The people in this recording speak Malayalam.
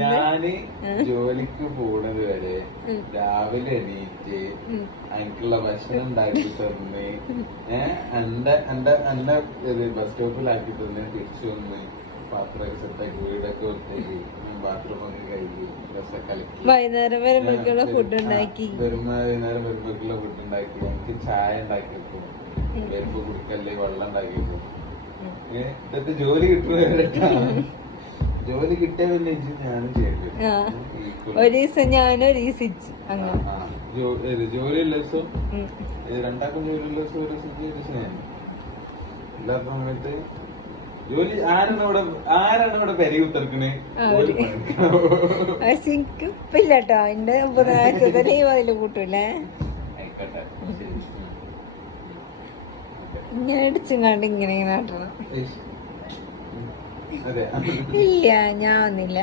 ഞാന് ജോലിക്ക് പോണത് വരെ രാവിലെ എണീറ്റ് എനിക്കുള്ള ഭക്ഷണം ഉണ്ടാക്കി തന്ന് എന്റെ ബസ് സ്റ്റോപ്പിലാക്കി തന്ന് തിരിച്ചു വന്ന് പാത്രമൊക്കെ സെറ്റാക്കി വീടൊക്കെ വൃത്തിയാക്കി ബാത്റൂമൊക്കെ കഴുകി ഡ്രസ്സൊക്കെ കലക്കി വൈകുന്നേരം വരുമ്പോഴേക്കുള്ള ഫുഡ് ഉണ്ടാക്കി വൈകുന്നേരം വരുമ്പോഴേക്കുള്ള ഫുഡ് ഉണ്ടാക്കി എനിക്ക് ചായ ഉണ്ടാക്കി വെക്കും വരുമ്പോ കുടിക്കല്ലേ വെള്ളം ഉണ്ടാക്കി വെക്കും ഇതൊക്കെ ജോലി കിട്ടുന്ന ജോലി കിട്ടിയ പിന്നെ ഞാനും ചെയ്യേണ്ടി ഒരു ദിവസം ഞാനും ഒരു ദിവസം ജോലി ഉള്ള ദിവസം രണ്ടാക്കും ജോലി ഉള്ള ദിവസം ഒരു ദിവസം ഞാൻ ഇല്ലാത്ത സമയത്ത് ജോലി ആരാണ് ഇവിടെ പെരി ഉത്തർക്കണേ ഇപ്പില്ലട്ടോ എന്റെ ബുധനാഴ്ച ലീവ് അതില് കൂട്ടൂലേ ഇങ്ങനെ അടിച്ചങ്ങാണ്ട് ഇങ്ങനെ നാട്ടണം ഇല്ല ഞാൻ ഒന്നില്ല